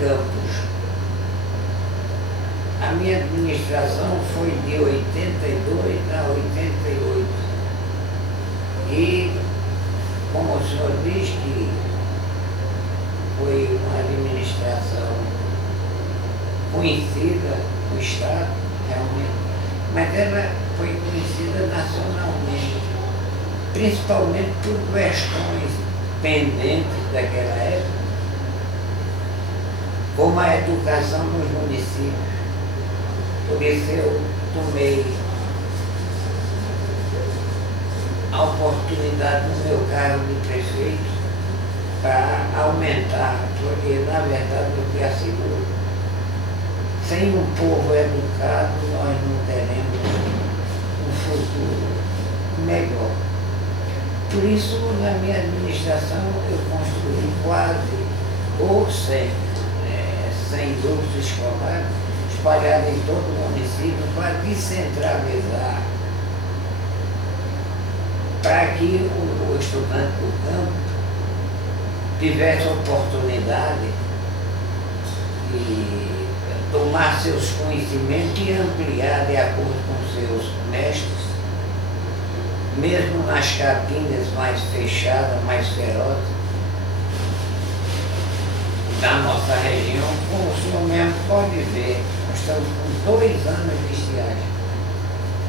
campos. A minha administração foi de 82 a 88. E, como o senhor diz que foi uma administração conhecida no Estado, realmente, mas ela foi conhecida nacionalmente, principalmente por questões pendentes daquela época, como a educação nos municípios. Por isso eu tomei a oportunidade no meu cargo de prefeito para aumentar, porque na verdade eu te asseguro, sem um povo educado nós não teremos um futuro melhor. Por isso, na minha administração, eu construí quase ou 100 grupos escolares espalhados em todo o município para descentralizar, para que o estudante do campo tivesse oportunidade de tomar seus conhecimentos e ampliar de acordo com seus mestres, mesmo nas capinas mais fechadas, mais ferozes da nossa região, como o senhor mesmo pode ver, nós estamos com 2 anos de estiagem.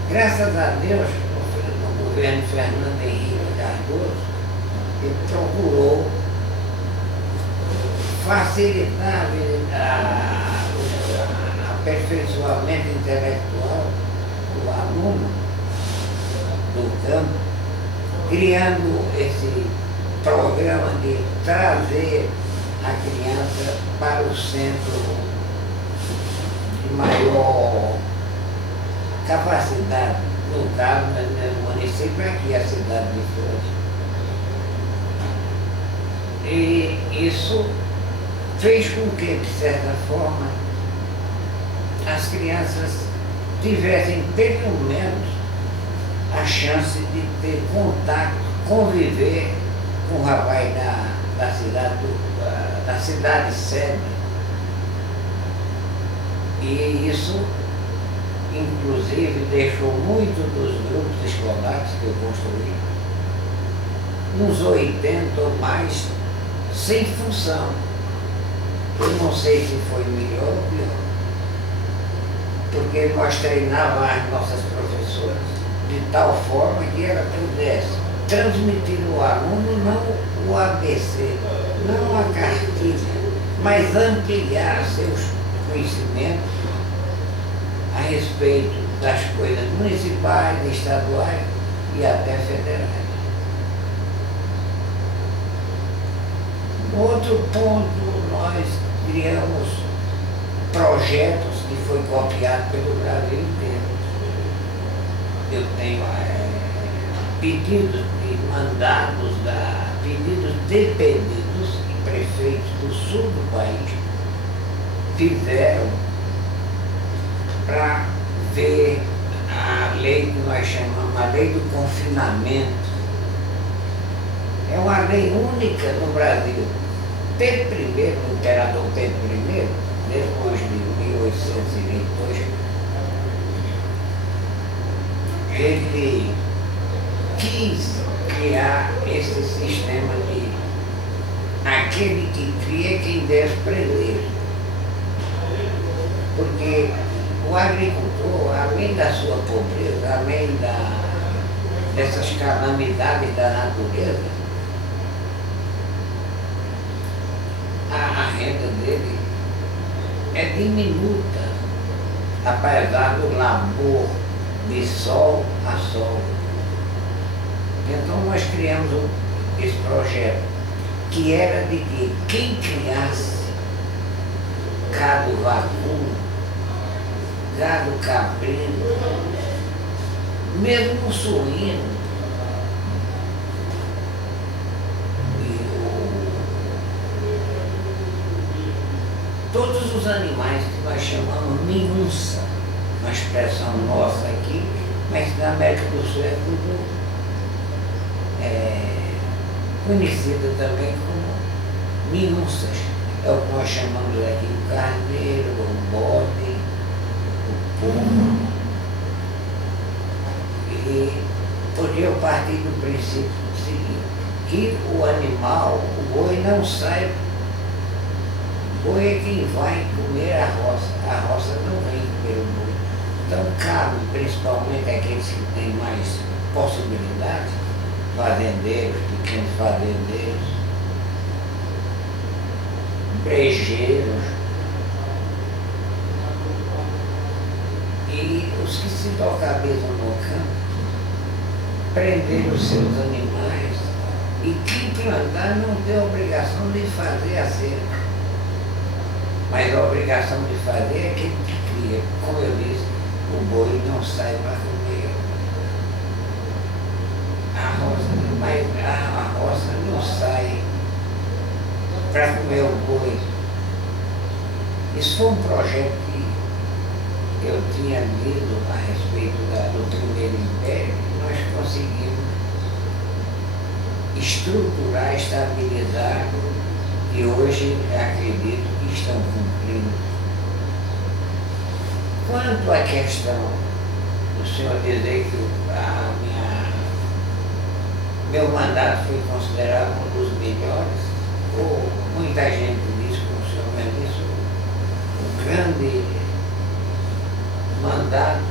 Graças a Deus, o governo Fernando Henrique Cardoso, ele procurou facilitar o aperfeiçoamento intelectual do aluno do campo, criando esse programa de trazer a criança para o centro de maior capacidade, no caso do município, aqui a cidade de Flores. E isso fez com que, de certa forma, as crianças tivessem pelo menos a chance de ter contato, conviver com o rapaz da cidade sede. E isso, inclusive, deixou muito dos grupos escolares que eu construí, uns 80 ou mais, sem função. Eu não sei se foi melhor ou pior, porque nós treinávamos as nossas professoras de tal forma que ela pudesse transmitir ao aluno não o ABC, não a cartilha, mas ampliar seus conhecimentos a respeito das coisas municipais, estaduais e até federais. No outro ponto, nós criamos projetos que foi copiado pelo Brasil inteiro. Eu tenho pedidos de mandados, pedidos de pedidos que prefeitos do sul do país fizeram para ver a lei que nós chamamos, a lei do confinamento. É uma lei única no Brasil. Pedro I, o imperador Pedro I, depois de 1822, ele quis criar esse sistema de aquele que cria quem deve prender. Porque o agricultor, além da sua pobreza, além dessas calamidades da natureza, a renda dele é diminuta, apesar do labor de sol a sol. Então nós criamos esse projeto, que era de que quem criasse gado vacuno, gado caprino, mesmo suíno, todos os animais que nós chamamos minunça, uma expressão nossa aqui, mas na América do Sul é tudo conhecida também como minunças, é o que nós chamamos aqui o carneiro, o bode, o porco. E porque eu parti do princípio seguinte, que o animal, o boi não sai, o boi é quem vai comer a roça não vem comer o boi. Então cabe, principalmente aqueles que têm mais possibilidades, fazendeiros, pequenos fazendeiros, brejeiros, e os que se localizam no campo, prender os seus animais, e quem plantar não tem a obrigação de fazer a cerca, mas a obrigação de fazer é quem cria. Como eu disse, o boi não sai para comer a roça, mas a roça não sai para comer o boi. Isso foi um projeto que eu tinha lido a respeito do Primeiro Império, e nós conseguimos estruturar, estabilizar, e hoje acredito que estão cumprindo. Quanto à questão do senhor dizer que meu mandato foi considerado um dos melhores, ou muita gente diz, como o senhor mesmo disse, um grande mandato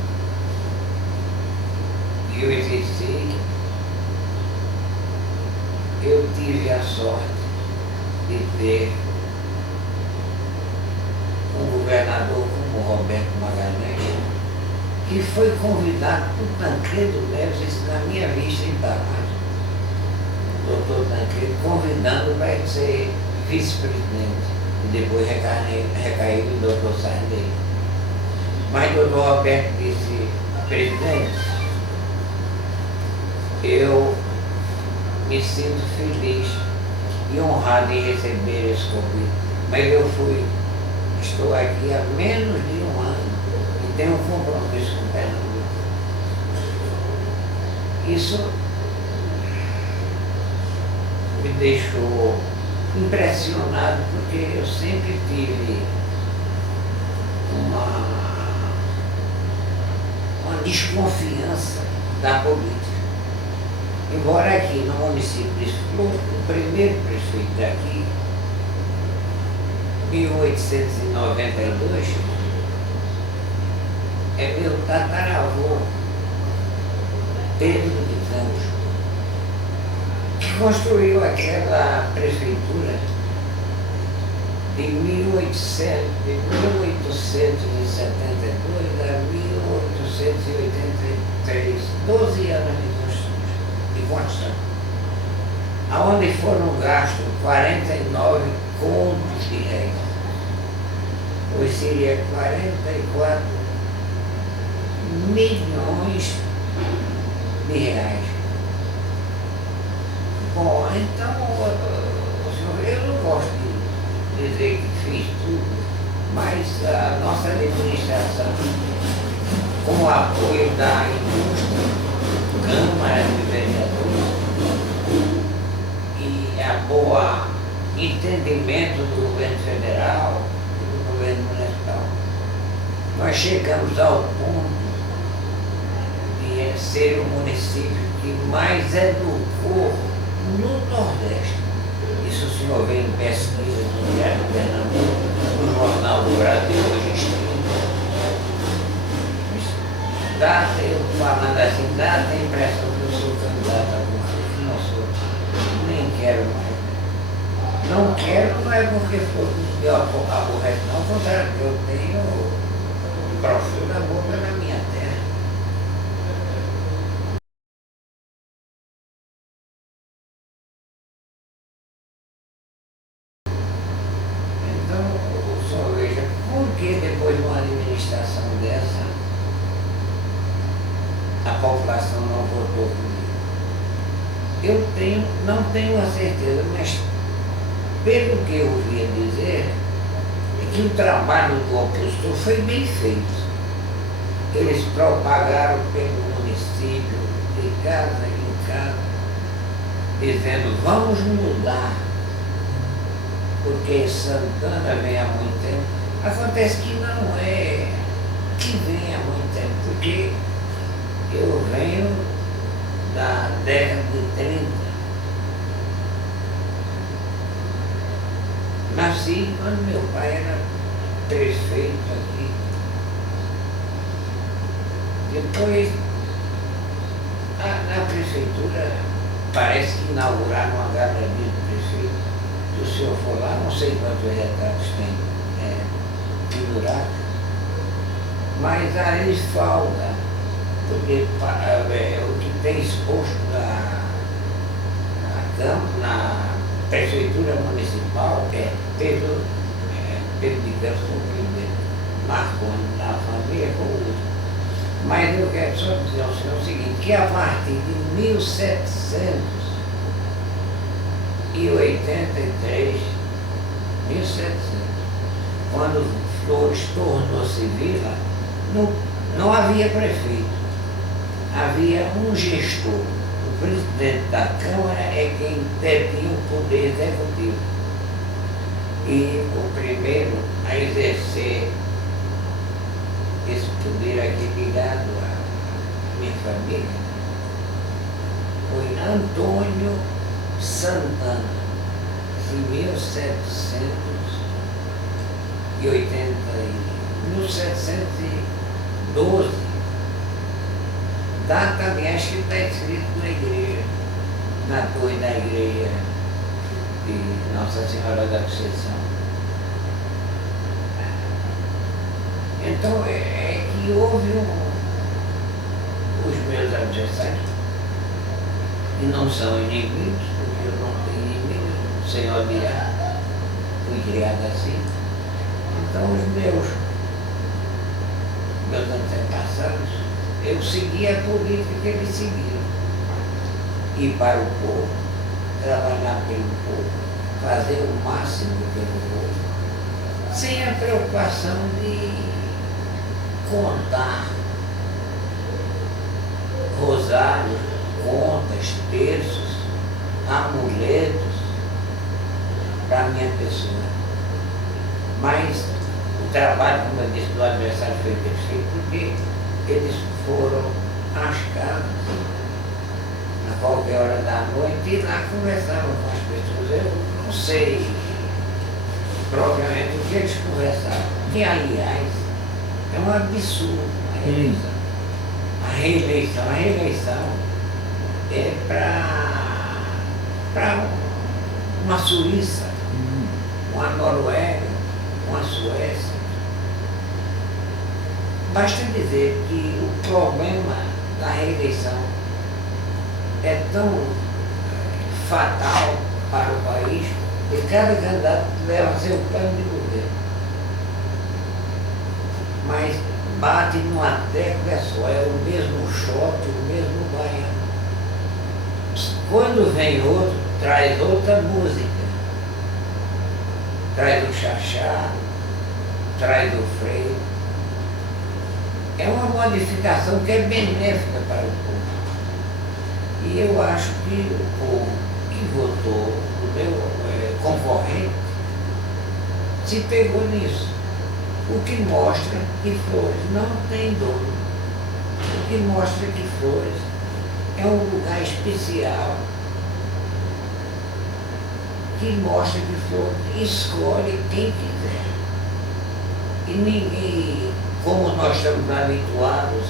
que eu exerci, eu tive a sorte de ter um governador como Roberto Magalhães, que foi convidado por Tancredo Neves, isso na minha vista em Palácio, o doutor Tancredo, convidando para ele ser vice-presidente, e depois recaiu no doutor Sarney. Mas o doutor Roberto disse: presidente, eu me sinto feliz e honrado em receber esse convite, mas estou aqui há menos de um ano e tenho um compromisso com Pernambuco. Isso me deixou impressionado, porque eu sempre tive uma desconfiança da política. Embora aqui no município de Flor, o primeiro prefeito daqui, 1892, é meu tataravô, Pedro de Campos, que construiu aquela prefeitura de 1872 a 1883, 12 anos de construção, aonde foram gastos 49 contos de réis, hoje seria 44 milhões de reais. Bom, então, eu não gosto de dizer que fiz tudo, mas a nossa administração, com o apoio da indústria, Câmara de Vereadores e a boa entendimento do governo federal e do governo municipal, nós chegamos ao ponto de ser o município que mais educou no Nordeste. Isso o senhor vê em pesquisa no Diário de Pernambuco, no Jornal do Brasil, hoje escrito. Eu falando assim, dá a impressão que eu sou candidato a alguma coisa, não sou, nem quero mais. Não quero, não é porque eu aborreço, não, ao contrário, eu tenho profil da boca na minha terra. Então, o senhor veja, por que depois de uma administração dessa, a população não votou comigo? Eu não tenho a certeza, mas pelo que eu ouvia dizer, é que o trabalho do opositor foi bem feito. Eles propagaram pelo município, de casa em casa, dizendo: vamos mudar. porque Santana vem há muito tempo. Acontece que não é que vem há muito tempo, porque eu venho da década de 30. Nasci quando meu pai era prefeito aqui. Depois, na prefeitura, parece que inauguraram uma galeria do prefeito. Se o senhor for lá, não sei quantos retratos tem pendurados, mas aí falta, porque o que tem exposto na prefeitura municipal é Pedro de Castro primeiro, Marconi da família com o último. Mas eu quero só dizer ao senhor o seguinte, que a partir de 1783, quando Flores tornou-se vila, não havia prefeito, havia um gestor. O presidente da Câmara é quem detinha o poder executivo. E o primeiro a exercer esse poder aqui ligado à minha família foi Antônio Santana, em 1712. Data, aliás, que está escrito na igreja, na torre da igreja de Nossa Senhora da Conceição. Então, é que houve os meus adversários, que não são inimigos, porque eu não tenho inimigos, sem odiar, fui criado assim. Então, os meus antepassados, eu segui a política que eles seguiram. Ir para o povo, trabalhar pelo povo, fazer o máximo pelo povo, sem a preocupação de contar rosários, contas, terços, amuletos para a minha pessoa. Mas o trabalho, como eu disse, do adversário foi perfeito, porque eles foram às casas a qualquer hora da noite e lá conversavam com as pessoas. Eu não sei propriamente o que eles conversavam, que aliás é um absurdo a reeleição. A reeleição é para uma Suíça, uma Noruega, uma Suécia. Basta dizer que o problema da reeleição é tão fatal para o país que cada candidato leva seu plano de governo. Mas bate numa tecla só, é o mesmo choque, o mesmo baiano. Quando vem outro, traz outra música. Traz o chachá, traz o freio. É uma modificação que é benéfica para o povo. E eu acho que o povo que votou o meu concorrente se pegou nisso. O que mostra que Flores não tem dono. O que mostra que Flores é um lugar especial. Que mostra que Flores escolhe quem quiser. E ninguém, como nós estamos habituados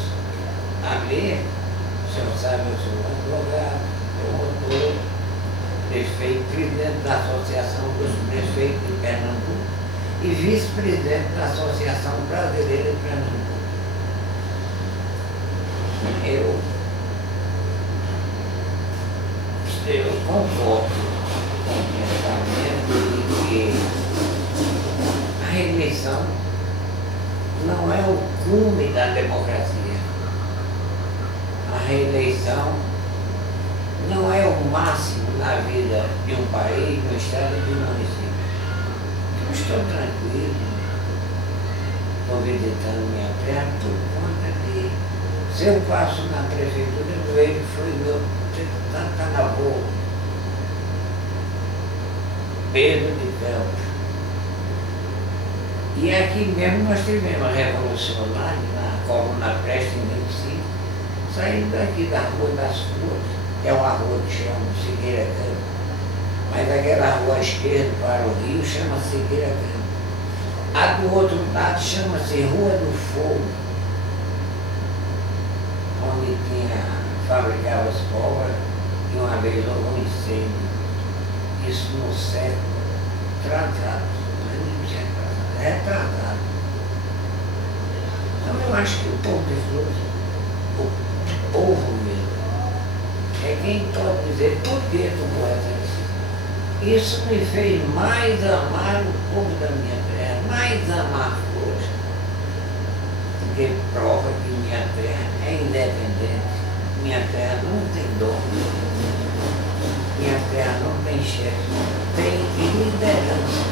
a ver, o senhor sabe, eu sou advogado, promotor, prefeito, presidente da Associação dos Prefeitos de Pernambuco e vice-presidente da Associação Brasileira de Pernambuco. Eu concordo com o pensamento de que a reeleição não é o cume da democracia. A reeleição não é o máximo na vida de um país, de um estado e de um município. Eu estou tranquilo, estou visitando minha terra por conta de, se eu passo na prefeitura do ele foi meu, está na boa. Pedro de Neto. E aqui mesmo nós tivemos a revolucionária na Coluna Prestes em 25, saindo daqui da Rua das Flores, que é uma rua que chama Figueira Campo, mas aquela rua à esquerda para o rio chama Figueira Campo. A do outro lado chama-se Rua do Fogo, onde fabricava as pólvoras e uma vez houve um incêndio. Isso no século tratado, mas não tinha tratado, retratado. Então eu acho que o povo de Flores, o povo mesmo, é quem pode dizer por que tu poeta assim. Isso me fez mais amar o povo da minha terra, mais amar Flores, porque prova que minha terra é independente, minha terra não tem dono, minha terra não tem chefe, tem liderança.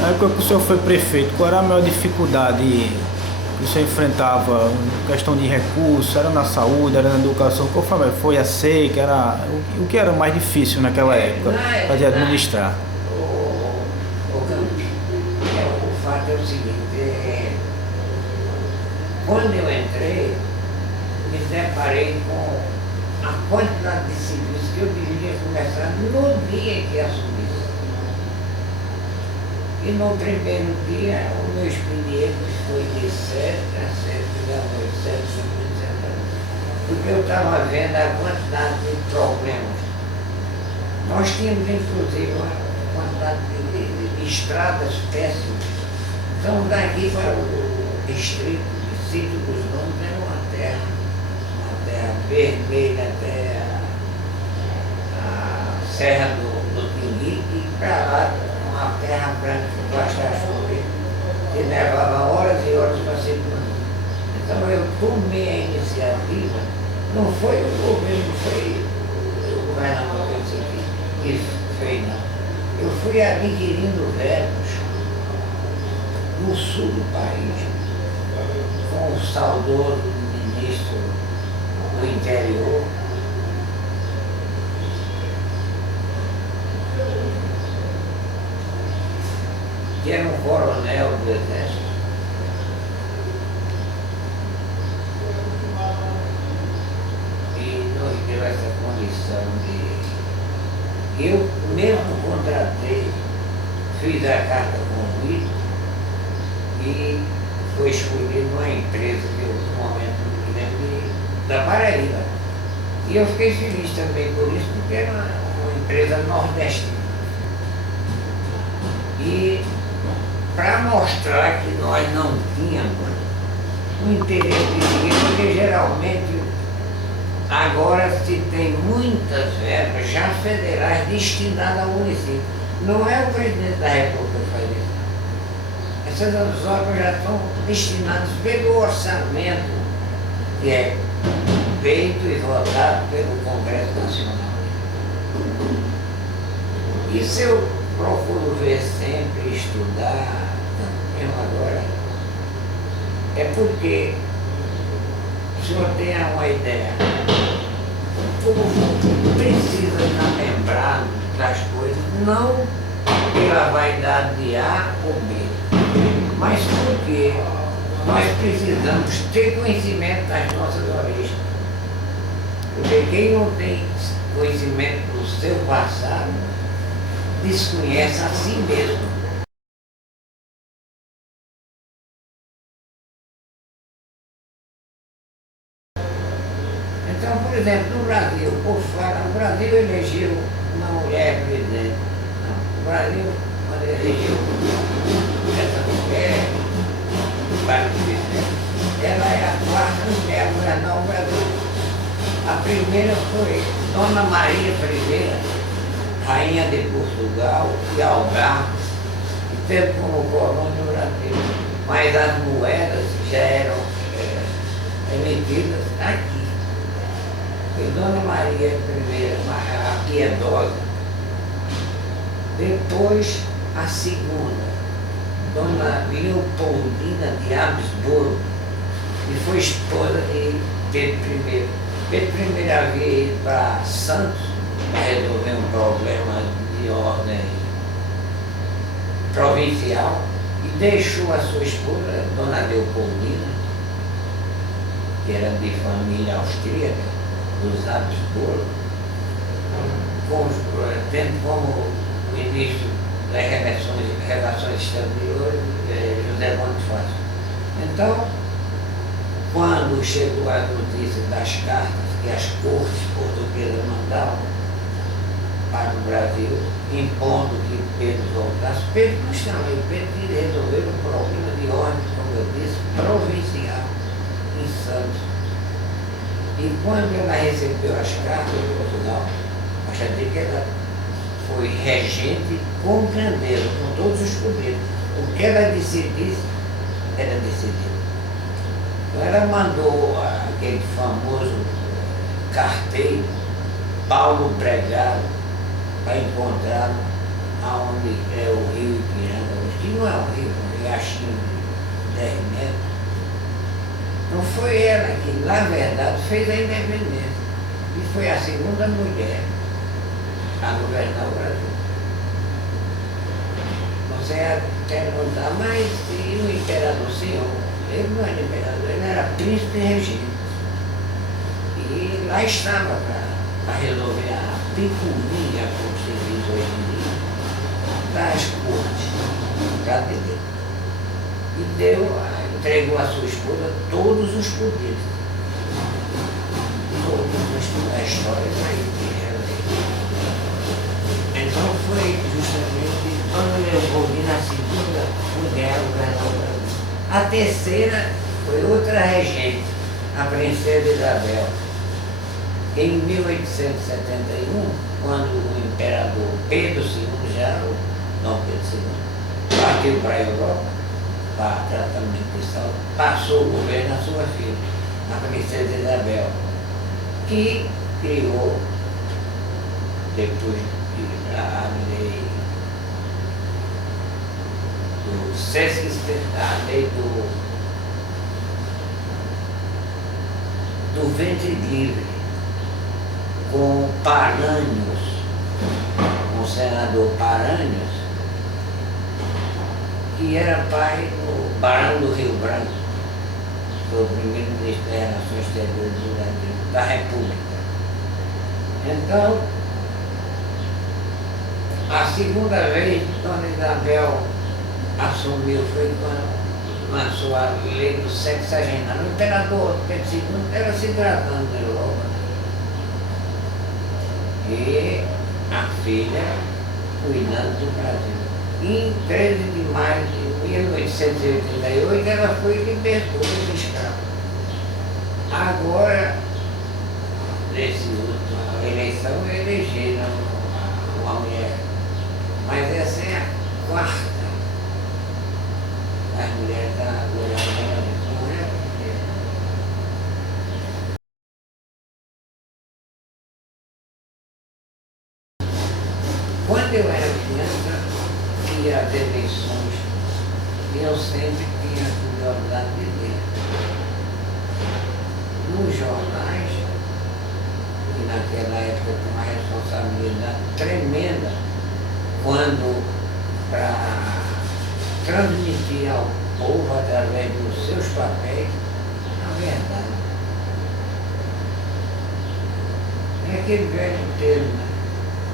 Na época que o senhor foi prefeito, qual era a maior dificuldade que o senhor enfrentava? Questão de recursos, era na saúde, era na educação? Qual foi a seca? O que era mais difícil naquela época para de administrar? O fato é o seguinte, quando eu entrei, me deparei com a quantidade de serviços que eu deveria começar no dia que assumi. E no primeiro dia, o meu expediente foi de 7 a 7 da noite, 7, 5, porque eu estava vendo a quantidade de problemas. Nós tínhamos, inclusive, uma quantidade de estradas péssimas. Então, daqui para o distrito de Sítio dos Nomes era uma terra vermelha até a Serra do Tinique e para lá, uma terra branca que bastava chover, que levava horas e horas para ser plantado. Então eu tomei a iniciativa, não foi o governo, foi o governador que fez, não. Eu fui adquirindo verbos no sul do país, com o saudoso ministro do interior, que era um coronel do exército. E nos deu essa condição de... Eu mesmo contratei, fiz a carta convite e foi escolhido uma empresa que eu, no momento, não me lembro, da Paraíba. E eu fiquei feliz também por isso, porque era uma empresa nordestina. E para mostrar que nós não tínhamos um interesse de ninguém, porque geralmente agora se tem muitas verbas já federais destinadas ao município. Não é o presidente da República que faz isso. Essas verbas já estão destinadas pelo orçamento que é feito e votado pelo Congresso Nacional. Isso eu procuro ver sempre, estudar, mesmo agora, é porque o senhor tenha uma ideia, o povo precisa estar lembrado das coisas, não pela vaidade de A ou B, mas porque nós precisamos ter conhecimento das nossas origens. Porque quem não tem conhecimento do seu passado, desconhece a si mesmo. Então, por exemplo, no Brasil, o povo fala, o Brasil elegeu uma mulher presidente. Não, o Brasil, quando elegeu essa mulher para presidente, ela é a quarta mulher a governar o Brasil. A primeira foi Dona Maria I, rainha de Portugal e Algarve, e teve como colônia o Brasil. Mas as moedas já eram emitidas aqui. Foi Dona Maria I, a piedosa. Depois, a segunda, Dona Leopoldina de Habsburgo, que foi esposa de Pedro I. Pedro I havia ido para Santos para resolver um problema de ordem provincial e deixou a sua esposa, Dona Leopoldina, que era de família austríaca, dos Habsburgo, tendo como ministro das relações exteriores José Bonifácio. Então, quando chegou a notícia das cartas que as cortes portuguesas mandavam para o Brasil, impondo que Pedro voltasse, Pedro não chamou, Pedro queria resolver um problema de ordem, como eu disse, provincial, em Santos. E quando ela recebeu as cartas de Portugal, acho que ela foi regente com grandeza, com todos os poderes. O que ela decidisse, era decidido. Então ela mandou aquele famoso carteiro, Paulo Bregalo, para encontrá-lo aonde é o rio Ipiranga, que não é um rio, é um riachinho de 10 metros. Então foi ela que, na verdade, fez a independência. E foi a segunda mulher a governar o Brasil. Você perguntar, mas e o imperador senhor? Ele não era imperador, ele era príncipe regente. E lá estava para resolver a picuinha, como se diz hoje em dia, das cortes brasileiras. E entregou à sua esposa todos os poderes. Todos a história vai ter. Então foi justamente Dona Leopoldina, a segunda mulher a governar o Brasil. A terceira foi outra regente, a princesa Isabel. Em 1871, quando o imperador Pedro II, não Pedro II, partiu para a Europa, para tratamento de saúde, passou o governo à sua filha, a princesa Isabel, que criou, depois a lei do a lei do ventre livre, com Paranhos, com o senador Paranhos, que era pai do Barão do Rio Branco, foi o primeiro-ministro das Relações Exteriores da República. Então, a segunda vez, Dona Isabel assumiu, foi quando lançou a lei do sexagenário. O imperador Pedro II era se tratando da Europa. E a filha cuidando do Brasil. Em 13 de maio de 1888, ela foi e libertou os escravos. Agora, nessa última eleição, elegeram uma mulher. Mas essa é a quarta das mulheres da governação. Quando eu era criança, ia às eleições e eu sempre tinha a curiosidade de ler. Nos jornais, e naquela época com uma responsabilidade tremenda, quando para transmitir ao povo, através dos seus papéis, a verdade. É aquele velho termo, né?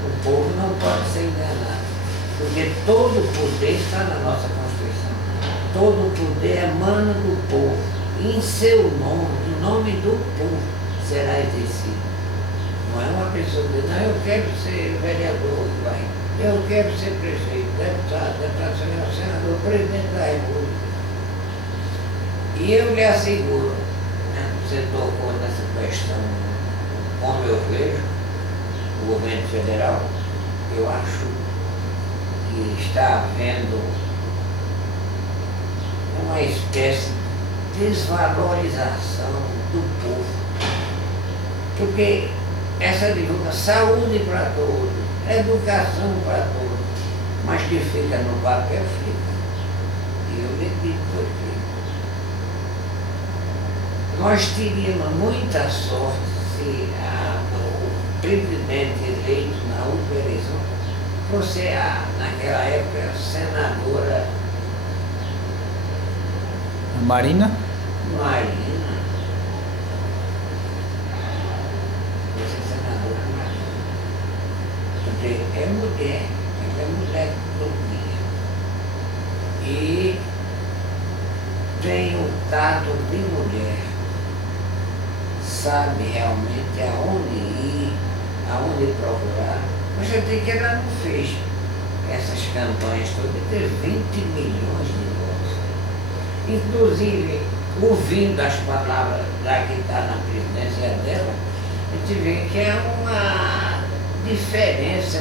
O povo não pode ser enganado, porque todo o poder está na nossa Constituição. Todo o poder emana do povo, e em seu nome, em nome do povo, será exercido. Não é uma pessoa que diz, não, eu quero ser vereador, eu quero ser prefeito, deputado senador, presidente da República. E eu lhe asseguro, né, você tocou nessa questão, como eu vejo, o governo federal, eu acho que está havendo uma espécie de desvalorização do povo. Porque essa divulga saúde para todos, educação para todos, mas que fica no papel, fica. E eu lhe digo por quê. Nós teríamos muita sorte se o presidente eleito na última eleição fosse, naquela época, senadora Marina? Marina. Fosse senadora Marina. Porque é mulher, ela é mulher todo dia. E tem um tato de mulher, sabe realmente aonde ir, aonde procurar. Mas eu sei que ela não fez essas campanhas todas, teve 20 milhões de votos. Inclusive, ouvindo as palavras da que está na presidência dela, a gente vê que é uma diferença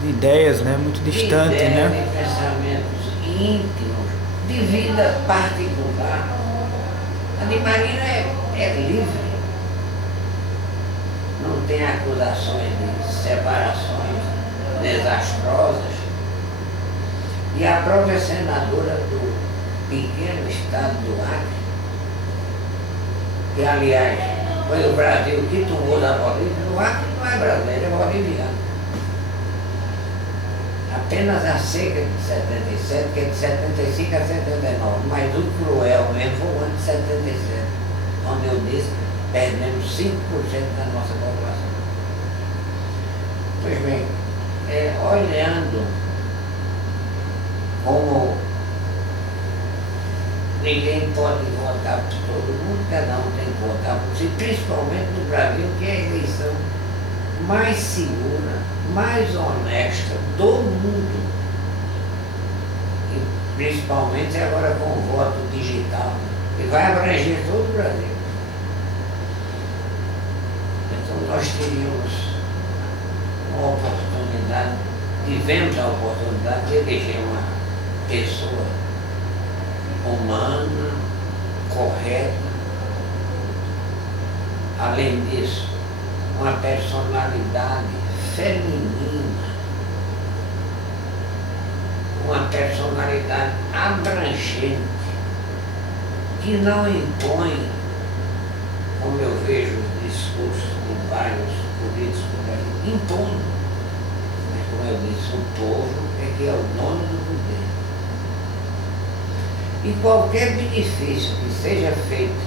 De ideias, né? Muito distante, de ideias, né? de pensamentos íntimos, de vida particular. A de Marina é livre. Não tem acusações de separações desastrosas. E a própria senadora do pequeno estado do Acre, que aliás foi o Brasil que tomou da Bolívia, o Acre não é brasileiro, é boliviano. Apenas a seca de 77, que é de 75 a 79, mas o cruel mesmo foi o ano de 77, onde eu disse perdemos 5% da nossa população. Pois bem, olhando como ninguém pode votar por todo mundo, cada um tem que votar por si, principalmente no Brasil, que é a eleição mais segura, mais honesta do mundo. E principalmente agora com o voto digital, que vai abranger todo o Brasil. Então nós teríamos uma oportunidade, tivemos a oportunidade de eleger uma pessoa humana, correta, além disso, uma personalidade feminina, uma personalidade abrangente, que não impõe, como eu vejo os discursos de vários políticos por aí, impõe. Mas como eu disse, o povo é que é o dono do poder. E qualquer benefício que seja feito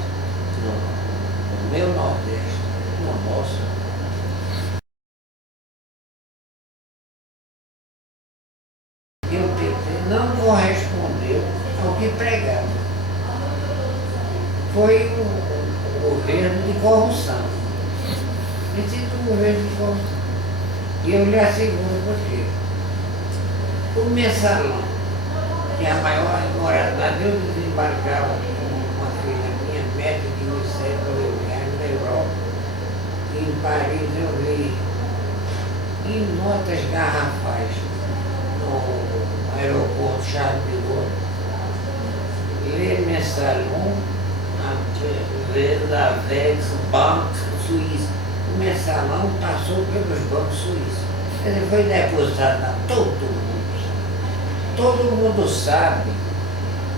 no meu Nordeste, no nosso, e o PT não correspondeu ao que pregava. Foi um governo de corrupção. Esse é um governo de corrupção. E eu lhe asseguro por quê. O mensalão, que é a maior imoralidade, eu desembarcava com uma filha minha, médica de Unicef, eu viajo na Europa, e em Paris eu vi em notas garrafais no aeroporto Charles de Gaulle, Le Mensalon, da Vex, Banco Suíça. O mensalão passou pelos bancos suíços. Ele foi depositado na todo mundo. Todo mundo sabe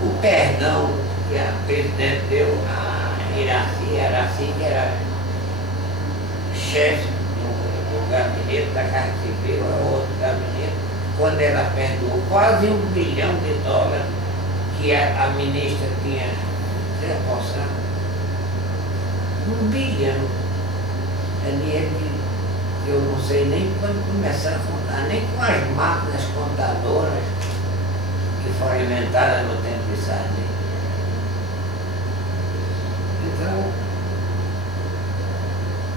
o perdão que a presidente deu a Iraci, que era chefe do gabinete da Casa Civil, outro gabinete, quando ela perdoou quase $1 bilhão que a ministra tinha reembolsado. $1 bilhão. É dinheiro que eu não sei nem quando começar a contar, nem com as máquinas contadoras que foram inventadas no tempo de Sarney. Então,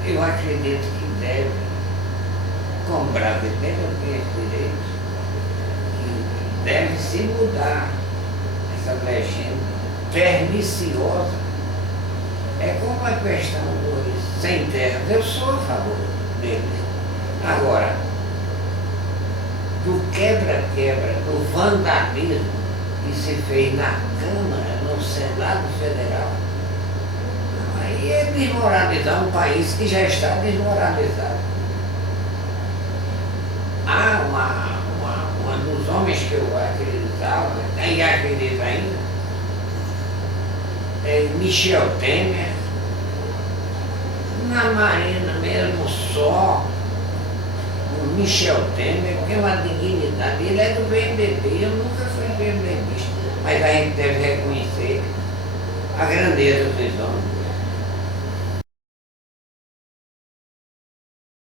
eu acredito que deve, como brasileiro, eu tenho esse direito, que deve se mudar essa legenda perniciosa. É como a questão dos sem terras, eu sou a favor deles. Agora, do quebra-quebra, do vandalismo que se fez na Câmara, no Senado Federal, aí é desmoralizar um país que já está desmoralizado. Há um dos homens que eu acreditava, e acredito ainda, Michel Temer, na Marina mesmo, Michel Temer tem uma dignidade, ele é do PMDB, eu nunca fui PMDBista, mas a gente deve reconhecer a grandeza dos homens.